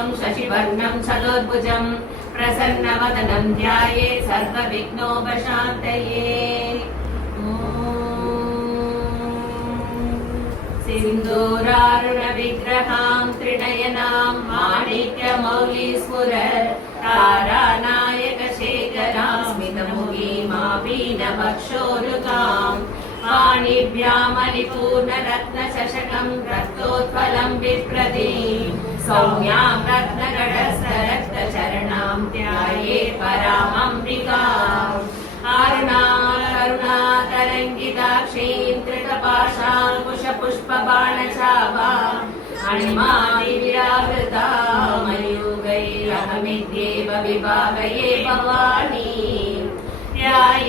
चतुर्भुजं शशिवर्णं चतुर्भुजं प्रसन्नवदनं ध्यायेत् सर्वविघ्नोपशान्तये। सिन्दूरारुणविग्रहां त्रिनयनां माणिक्यमौलिस्फुरत् तारानायकशेखरां स्मितमुखीमापीनवक्षोरुकां पाणिभ्यां मणिपूर्णरत्नचषकं रक्तोत्पलं बिभ्रतीं सौम्यां रत्नगढस्थरक्तचरणां ध्यायेत् परामम्बिकाम्। अरुणातरङ्गिताक्षीं त्रिकपाशाङ्कुशपुष्पबाणचापाम् अणिमादिव्याहृता मयूगैरहमित्येव विभावये भवानी।